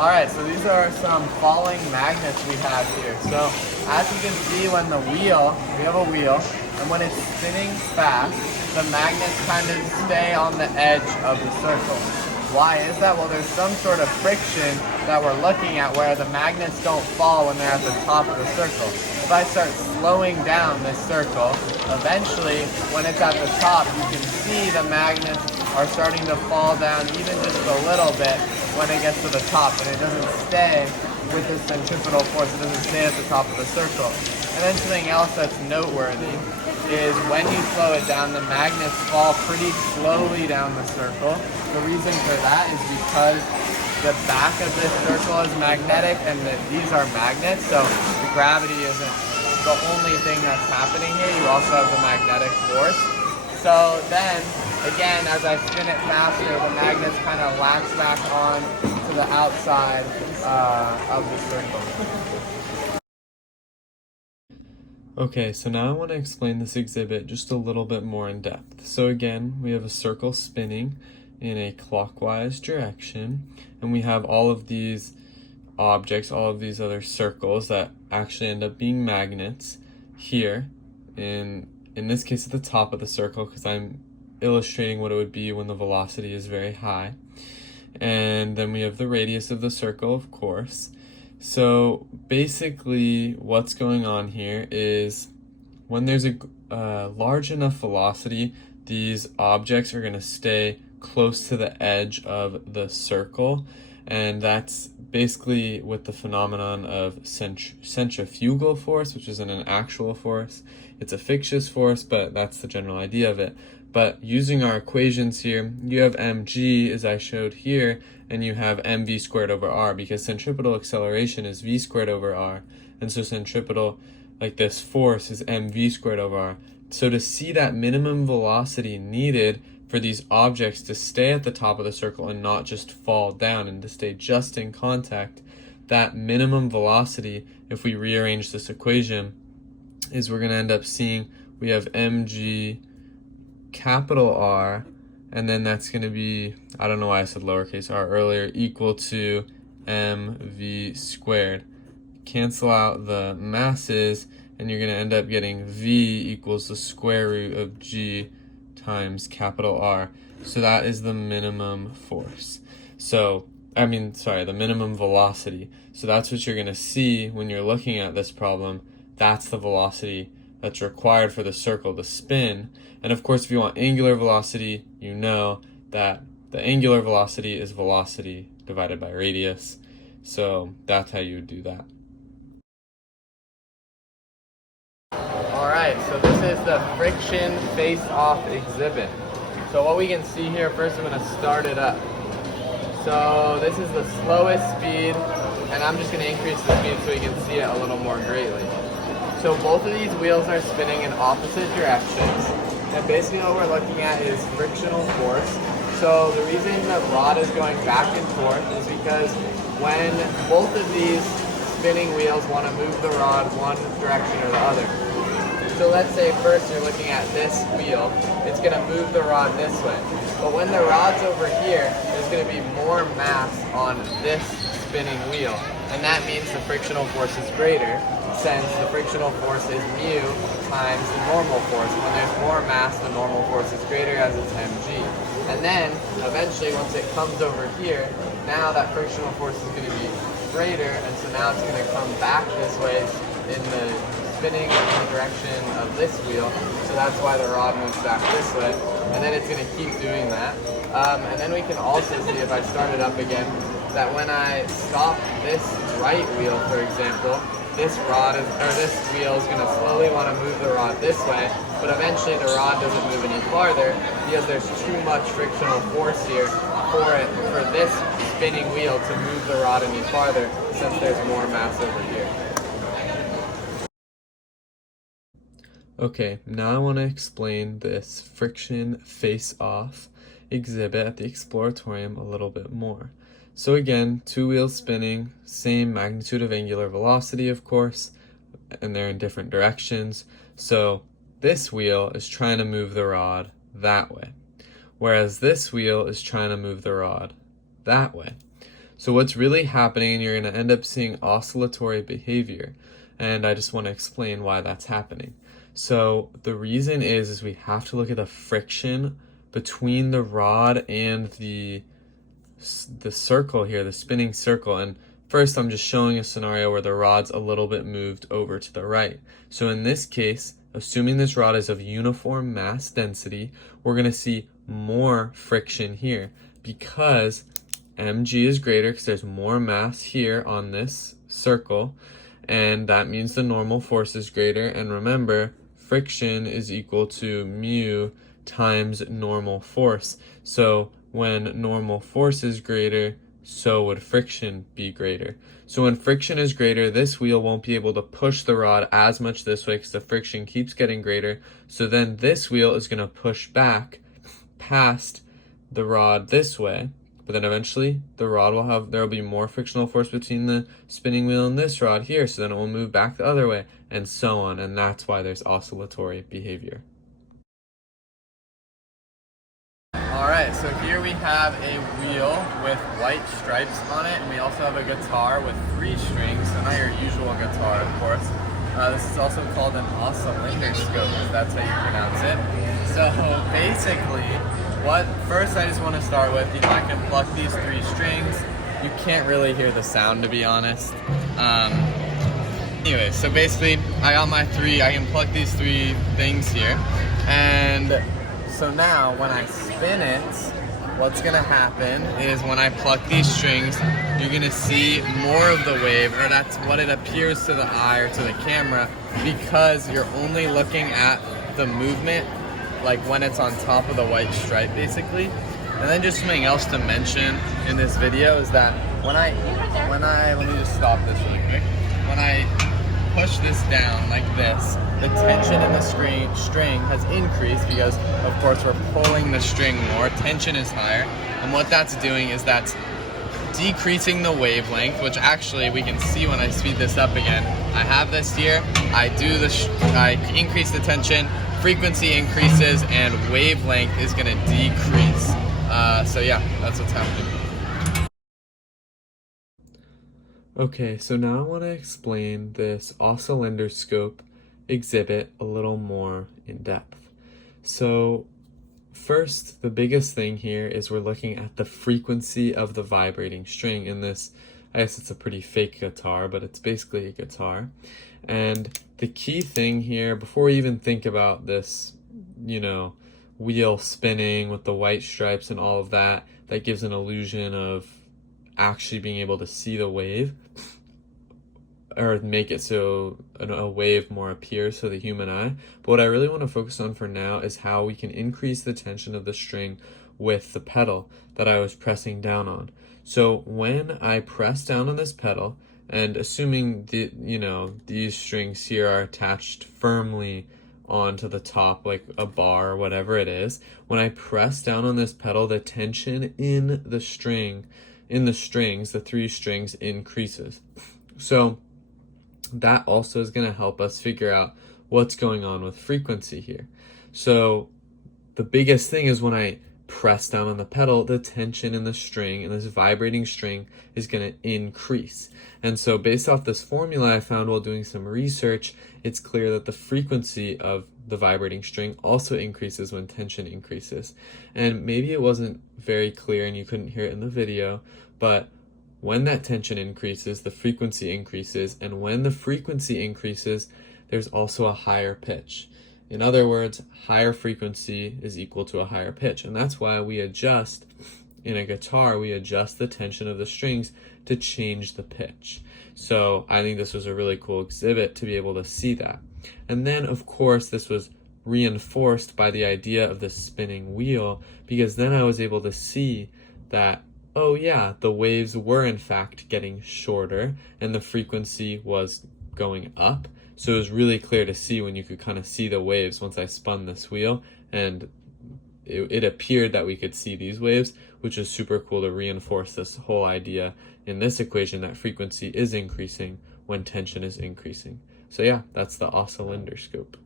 Alright, so these are some falling magnets we have here. So as you can see, when we have a wheel, and when it's spinning fast, the magnets kind of stay on the edge of the circle. Why is that? Well, there's some sort of friction that we're looking at where the magnets don't fall when they're at the top of the circle. If I start slowing down this circle, eventually when it's at the top, you can see the magnets are starting to fall down even just a little bit when it gets to the top, and it doesn't stay with the centripetal force. It doesn't stay at the top of the circle. And then something else that's noteworthy is when you slow it down, the magnets fall pretty slowly down the circle. The reason for that is because the back of this circle is magnetic and these are magnets, so the gravity isn't the only thing that's happening here. You also have the magnetic force. So then, again, as I spin it faster, the magnets kind of latch back on to the outside of the circle. Okay, so now I want to explain this exhibit just a little bit more in depth. So again, we have a circle spinning in a clockwise direction, and we have all of these objects, all of these other circles that actually end up being magnets here, in this case at the top of the circle, because I'm illustrating what it would be when the velocity is very high. And then we have the radius of the circle, of course. So basically what's going on here is when there's a large enough velocity, these objects are going to stay close to the edge of the circle, and that's basically with the phenomenon of centrifugal force, which isn't an actual force. It's a fictitious force, but that's the general idea of it. But using our equations here, you have mg as I showed here, and you have mv squared over r, because centripetal acceleration is v squared over r, and so centripetal, like this force, is mv squared over r. So to see that minimum velocity needed for these objects to stay at the top of the circle and not just fall down and to stay just in contact, that minimum velocity, if we rearrange this equation, is we're going to end up seeing we have mg capital R, and then that's going to be, I don't know why I said lowercase r earlier, equal to mv squared. Cancel out the masses, and you're going to end up getting v equals the square root of g times capital R. So that is the minimum force. So, the minimum velocity. So that's what you're going to see when you're looking at this problem. That's the velocity that's required for the circle to spin. And of course, if you want angular velocity, you know that the angular velocity is velocity divided by radius. So that's how you would do that. Alright, so this is the friction face-off exhibit. So what we can see here, first I'm going to start it up. So this is the slowest speed, and I'm just going to increase the speed so you can see it a little more greatly. So both of these wheels are spinning in opposite directions, and basically what we're looking at is frictional force. So the reason the rod is going back and forth is because when both of these spinning wheels want to move the rod one direction or the other. So let's say first you're looking at this wheel, it's going to move the rod this way. But when the rod's over here, there's going to be more mass on this spinning wheel. And that means the frictional force is greater, since the frictional force is mu times the normal force. When there's more mass, the normal force is greater, as it's mg. And then, eventually, once it comes over here, now that frictional force is going to be greater, and so now it's going to come back this way in the spinning in the direction of this wheel, so that's why the rod moves back this way, and then it's going to keep doing that. And then we can also see, if I start it up again, that when I stop this right wheel, for example, this wheel is going to slowly want to move the rod this way, but eventually the rod doesn't move any farther because there's too much frictional force here for this spinning wheel to move the rod any farther, since there's more mass over here. Okay, now I want to explain this friction face-off exhibit at the Exploratorium a little bit more. So again, two wheels spinning, same magnitude of angular velocity, of course, and they're in different directions. So this wheel is trying to move the rod that way, whereas this wheel is trying to move the rod that way. So what's really happening, you're going to end up seeing oscillatory behavior. And I just want to explain why that's happening. So the reason is we have to look at the friction between the rod and the circle here, the spinning circle. And first I'm just showing a scenario where the rod's a little bit moved over to the right. So in this case, assuming this rod is of uniform mass density, we're going to see more friction here because mg is greater because there's more mass here on this circle, and that means the normal force is greater. And remember, friction is equal to mu times normal force. So when normal force is greater, so would friction be greater. So when friction is greater, this wheel won't be able to push the rod as much this way because the friction keeps getting greater. So then this wheel is going to push back past the rod this way. But then eventually the rod there will be more frictional force between the spinning wheel and this rod here. So then it will move back the other way and so on. And that's why there's oscillatory behavior. Alright, so here we have a wheel with white stripes on it, and we also have a guitar with 3 strings, so not your usual guitar, of course. This is also called an oscilloscope, if that's how you pronounce it. So basically, first I just want to start with, I can pluck these 3 strings. You can't really hear the sound, to be honest. Anyway, so basically, I can pluck these 3 things here, and so now when I spin it, what's gonna happen is when I pluck these strings, you're gonna see more of the wave, or that's what it appears to the eye or to the camera, because you're only looking at the movement, like when it's on top of the white stripe, basically. And then just something else to mention in this video is that when I let me just stop this really quick. When I push this down like this, the tension in the string has increased because, of course, we're pulling the string more. Tension is higher, and what that's doing is that's decreasing the wavelength, which actually we can see when I speed this up again. I have this here. I increase the tension, frequency increases, and wavelength is going to decrease. So yeah, that's what's happening. Okay, so now I want to explain this oscilloscope exhibit a little more in depth. So first, the biggest thing here is we're looking at the frequency of the vibrating string. In this, I guess it's a pretty fake guitar, but it's basically a guitar. And the key thing here, before we even think about this, wheel spinning with the white stripes and all of that, that gives an illusion of actually being able to see the wave, or make it so a wave more appears to the human eye. But what I really want to focus on for now is how we can increase the tension of the string with the pedal that I was pressing down on. So when I press down on this pedal, and assuming these strings here are attached firmly onto the top like a bar or whatever it is, when I press down on this pedal, the tension in the strings, the 3 strings, increases. So that also is going to help us figure out what's going on with frequency here. So the biggest thing is when I press down on the pedal, the tension in the string, and this vibrating string, is going to increase. And so based off this formula I found while doing some research, it's clear that the frequency of the vibrating string also increases when tension increases. And maybe it wasn't very clear and you couldn't hear it in the video, but when that tension increases, the frequency increases, and when the frequency increases, there's also a higher pitch. In other words, higher frequency is equal to a higher pitch, and that's why we adjust, in a guitar, we adjust the tension of the strings to change the pitch. So I think this was a really cool exhibit to be able to see that. And then, of course, this was reinforced by the idea of the spinning wheel, because then I was able to see that, oh yeah, the waves were in fact getting shorter and the frequency was going up. So it was really clear to see when you could kind of see the waves once I spun this wheel, and it appeared that we could see these waves, which is super cool to reinforce this whole idea in this equation that frequency is increasing when tension is increasing. So yeah, that's the oscilloscope.